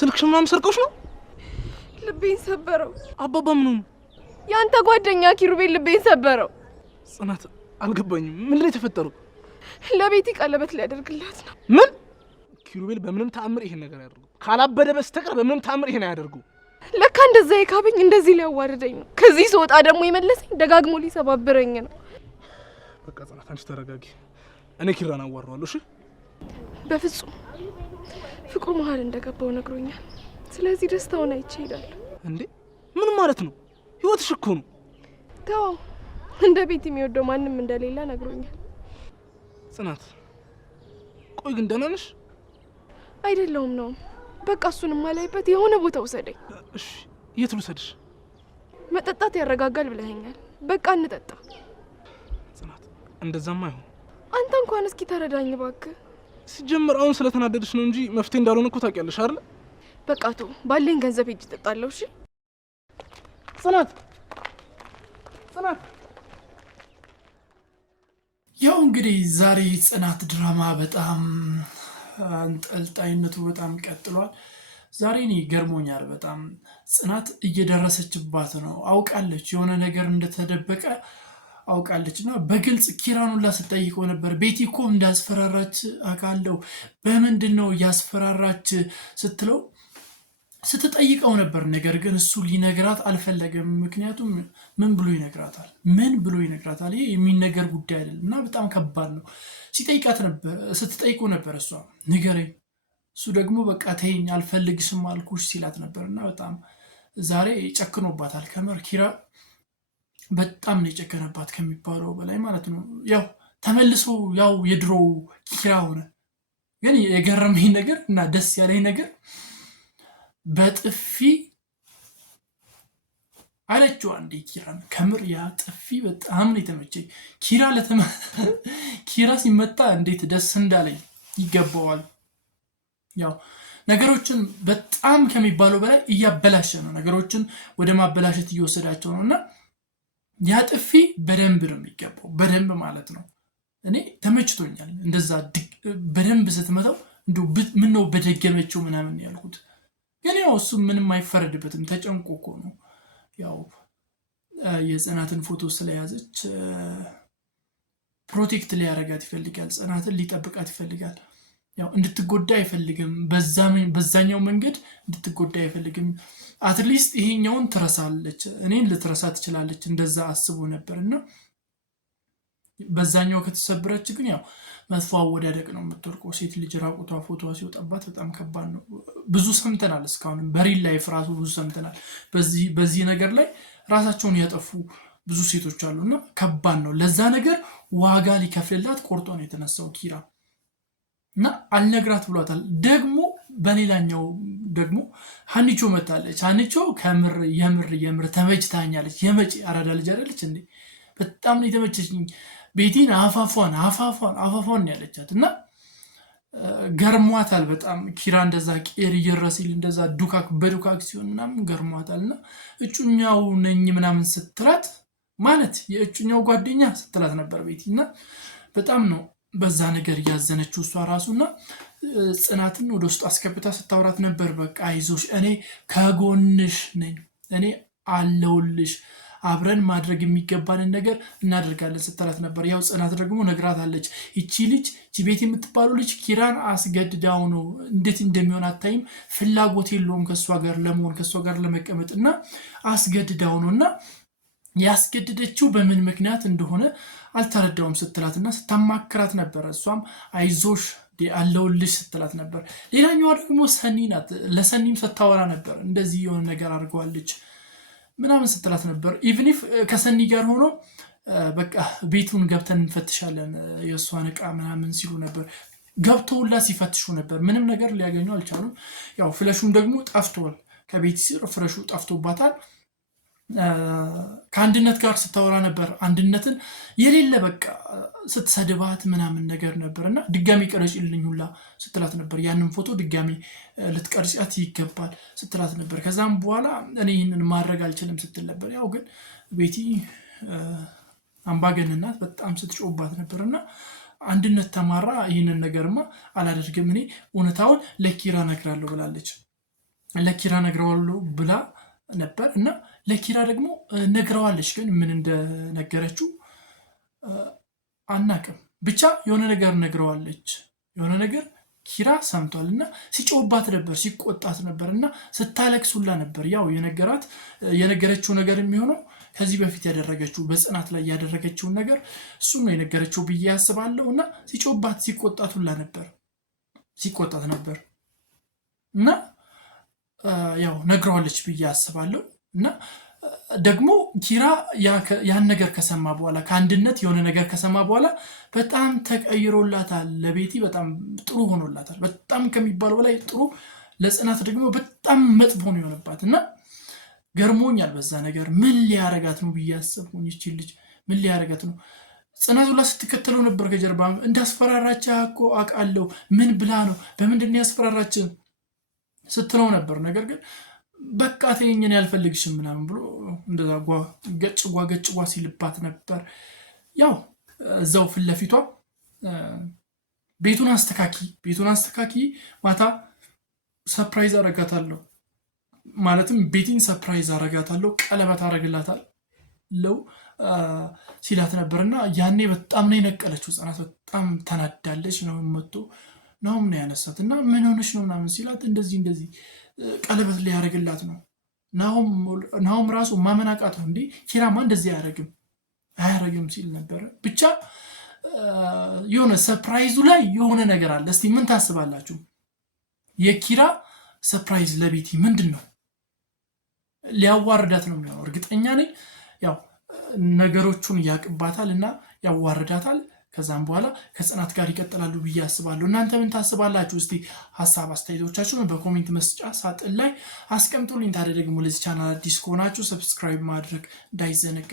ስልክሽ ምናምን ሰርቀውሽ ነው? ልቤን ሰበረው። አባባ ምን ሆኑ? ያንተ ጓደኛ ኪሩቤል ልቤን ሰበረው። ጽናት አልገባኝም። ምን ላይ ተፈጠረው? ለቤቲ ቀለበት ሊያደርግላት ነው። ምን? ኪሩቤል በምንም ተአምር ይሄን ነገር ያደርጉ ካላበደ በስተቀር በምንም ተአምር ይሄን ያደርጉ። ለካ እንደዛ ይካብኝ እንደዚህ ሊያዋርደኝ ነው። ከዚህ ስወጣ ደግሞ የመለሰኝ ደጋግሞ ሊሰባብረኝ ነው። በቃ ጽናት አንቺ ተረጋጊ። እኔ ኪራን አዋራዋለሁ። እሺ? በፍጹም ፍቅሩ መሀል እንደገባው ነግሮኛል። ስለዚህ ደስታውን አይቼ እሄዳለሁ። እንዴ ምን ማለት ነው? ህይወትሽ እኮ ነው። ተው፣ እንደ ቤት የሚወደው ማንም እንደሌላ ነግሮኛል። ጽናት ቆይ ግን ደህና ነሽ? አይደለሁም ነው። በቃ እሱን ማላይበት የሆነ ቦታ ውሰደኝ። እሺ የት ልውሰድሽ? መጠጣት ያረጋጋል ብለኸኛል። በቃ እንጠጣ። ጽናት እንደዛማ አይሆን። አንተ እንኳን እስኪ ተረዳኝ እባክህ። ሲጀምር አሁን ስለተናደድሽ ነው እንጂ መፍትሄ እንዳልሆነ እኮ ታውቂያለሽ አይደል? በቃ ተው፣ ባለኝ ገንዘብ ሂጅ እጠጣለሁ። እሺ ጽናት ያው እንግዲህ ዛሬ ጽናት ድራማ በጣም አንጠልጣይነቱ በጣም ቀጥሏል። ዛሬ እኔ ገርሞኛል በጣም። ጽናት እየደረሰችባት ነው። አውቃለች የሆነ ነገር እንደተደበቀ አውቃለች እና በግልጽ ኪራኑላ ስትጠይቀው ነበር። ቤቲ እኮ እንዳስፈራራች አውቃለሁ፣ በምንድን ነው እያስፈራራች ስትለው ስትጠይቀው ነበር። ነገር ግን እሱ ሊነግራት አልፈለገም። ምክንያቱም ምን ብሎ ይነግራታል? ይሄ የሚነገር ጉዳይ አይደለም እና በጣም ከባድ ነው። ስትጠይቀው ነበር እሷ ንገረኝ፣ እሱ ደግሞ በቃ ተይኝ አልፈልግሽም አልኩሽ ሲላት ነበር እና በጣም ዛሬ ጨክኖባታል። ከምር ኪራ በጣም ነው የጨከነባት ከሚባለው በላይ ማለት ነው። ያው ተመልሶ ያው የድሮ ኪራ ሆነ። ግን የገረመኝ ነገር እና ደስ ያለኝ ነገር በጥፊ አለችው አንዴ ኪራን። ከምር ያ ጥፊ በጣም ነው የተመቸኝ። ኪራ ሲመታ እንዴት ደስ እንዳለኝ ይገባዋል። ያው ነገሮችን በጣም ከሚባለው በላይ እያበላሸ ነው። ነገሮችን ወደ ማበላሸት እየወሰዳቸው ነው እና ያ ጥፊ በደንብ ነው የሚገባው። በደንብ ማለት ነው። እኔ ተመችቶኛል። እንደዛ በደንብ ስትመታው እንደው ምን ነው በደገመችው ምናምን ያልኩት። ግን ያው እሱ ምንም አይፈረድበትም። ተጨንቆ እኮ ነው። ያው የጽናትን ፎቶ ስለያዘች ፕሮቴክት ሊያረጋት ይፈልጋል። ጽናትን ሊጠብቃት ይፈልጋል። ያው እንድትጎዳ አይፈልግም። በዛኛው መንገድ እንድትጎዳ አይፈልግም። አትሊስት ይሄኛውን ትረሳለች፣ እኔን ልትረሳ ትችላለች። እንደዛ አስቦ ነበርና በዛኛው ከተሰበረች ግን ያው መጥፎ አወዳደቅ ነው የምትወርቀው። ሴት ልጅ ራቁቷ ፎቶዋ ሲወጣባት በጣም ከባድ ነው። ብዙ ሰምተናል። እስካሁን በሪል ላይፍ ራሱ ብዙ ሰምተናል። በዚህ ነገር ላይ ራሳቸውን ያጠፉ ብዙ ሴቶች አሉና ከባድ ነው። ለዛ ነገር ዋጋ ሊከፍልላት ቆርጦ ነው የተነሳው ኪራ እና አልነግራት ብሏታል። ደግሞ በሌላኛው ደግሞ ሀኒቾ መታለች። ሀኒቾ ከምር የምር ተመችታኛለች። የመጪ አራዳ ልጅ አይደለች እንዴ? በጣም ነው የተመቸችኝ። ቤቲን አፋፏን ያለቻት እና ገርሟታል በጣም። ኪራ እንደዛ ቄር እየረሲል እንደዛ በዱካክ ሲሆን ምናምን ገርሟታል። እና እጩኛው ነኝ ምናምን ስትላት ማለት የእጩኛው ጓደኛ ስትላት ነበር ቤቲ እና በጣም ነው በዛ ነገር እያዘነችው እሷ ራሱና ጽናትን ወደ ውስጥ አስገብታ ስታወራት ነበር። በቃ አይዞሽ፣ እኔ ከጎንሽ ነኝ፣ እኔ አለውልሽ፣ አብረን ማድረግ የሚገባንን ነገር እናደርጋለን ስትላት ነበር። ያው ጽናት ደግሞ ነግራታለች። እቺ ቤት የምትባለው ልጅ ኪራን አስገድዳው ነው። እንዴት እንደሚሆን አታይም? ፍላጎት የለውም ከሷ ጋር ለመሆን ከሷ ጋር ለመቀመጥና አስገድዳው ነውና ያስገድደችው በምን ምክንያት እንደሆነ አልተረዳውም ስትላትና ስታማክራት ነበር። እሷም አይዞሽ አለውልሽ ስትላት ነበር። ሌላኛዋ ደግሞ ሰኒ ናት። ለሰኒም ስታወራ ነበር። እንደዚህ የሆነ ነገር አድርገዋለች ምናምን ስትላት ነበር። ኢቭን ኢፍ ከሰኒ ጋር ሆኖ በቃ ቤቱን ገብተን እንፈትሻለን የእሷን ዕቃ ምናምን ሲሉ ነበር። ገብተውላ ሲፈትሹ ነበር። ምንም ነገር ሊያገኙ አልቻሉም። ያው ፍለሹም ደግሞ ጠፍቷል። ከቤት ሲር ፍለሹ ጠፍቶባታል። ከአንድነት ጋር ስታወራ ነበር። አንድነትን የሌለ በቃ ስትሰድባት ምናምን ነገር ነበርና ድጋሚ ቀረጭልኝ ሁላ ስትላት ነበር። ያንን ፎቶ ድጋሚ ልትቀርጫት ይገባል ስትላት ነበር። ከዛም በኋላ እኔ ይህንን ማድረግ አልችልም ስትል ነበር። ያው ግን ቤቲ አምባገነናት በጣም ስትጮባት ነበርና አንድነት ተማራ ይህንን ነገርማ አላደርግም፣ እኔ እውነታውን ለኪራ ነግራለሁ ብላለች። ለኪራ ነግረዋለሁ ብላ ነበር እና ለኪራ ደግሞ ነግረዋለች፣ ግን ምን እንደነገረችው አናቅም። ብቻ የሆነ ነገር ነግረዋለች፣ የሆነ ነገር ኪራ ሰምቷል እና ሲጮባት ነበር፣ ሲቆጣት ነበር እና ስታለቅሱላ ነበር። ያው የነገረችው ነገር የሚሆነው ከዚህ በፊት ያደረገችው በጽናት ላይ ያደረገችውን ነገር እሱ ነው የነገረችው ብዬ ያስባለሁ። እና ሲጮባት ሲቆጣት ነበር እና ያው ነግረዋለች ብዬ አስባለሁ። እና ደግሞ ኪራ ያን ነገር ከሰማ በኋላ ከአንድነት የሆነ ነገር ከሰማ በኋላ በጣም ተቀይሮላታል። ለቤቲ በጣም ጥሩ ሆኖላታል፣ በጣም ከሚባለው በላይ ጥሩ። ለጽናት ደግሞ በጣም መጥፎ ነው የሆነባት እና ገርሞኛል በዛ ነገር። ምን ሊያረጋት ነው ብዬ አሰብኩኝ። ይችል ልጅ ምን ሊያረጋት ነው? ጽናት ሁላ ስትከተለው ነበር ከጀርባ። እንዳስፈራራች እኮ አውቃለሁ። ምን ብላ ነው በምንድን ያስፈራራችን ስትለው ነበር። ነገር ግን በቃ ተይኝን ያልፈልግሽም ምናምን ብሎ እንደዛ ገጭጓ ሲልባት ነበር። ያው እዛው ፊት ለፊቷ ቤቱን አስተካኪ ማታ ሰርፕራይዝ አረጋታለሁ፣ ማለትም ቤቲን ሰርፕራይዝ አረጋታለሁ፣ ቀለበት አረግላታለሁ ሲላት ነበርና ያኔ በጣም ነው የነቀለችው። ጽናት በጣም ተናዳለች። ነው መጥቶ ናሁም ነው ያነሳት እና ምን ሆነሽ ነው ምናምን ሲላት እንደዚህ ቀለበት ሊያረግላት ነው። ናሁም ራሱ ማመናቃት ነው እንዴ ኪራማ እንደዚህ አያረግም ሲል ነበረ። ብቻ የሆነ ሰርፕራይዙ ላይ የሆነ ነገር አለ። እስቲ ምን ታስባላችሁ? የኪራ ሰርፕራይዝ ለቤቲ ምንድን ነው? ሊያዋርዳት ነው የሚሆነው እርግጠኛ ነኝ። ያው ነገሮቹን ያቅባታል እና ያዋርዳታል። ከዛም በኋላ ከጽናት ጋር ይቀጥላሉ ብዬ አስባለሁ። እናንተ ምን ታስባላችሁ? እስቲ ሀሳብ አስተያየቶቻችሁን በኮሜንት መስጫ ሳጥን ላይ አስቀምጡልኝ። ታዲያ ደግሞ ለዚህ ቻናል አዲስ ከሆናችሁ ሰብስክራይብ ማድረግ እንዳይዘነጋ።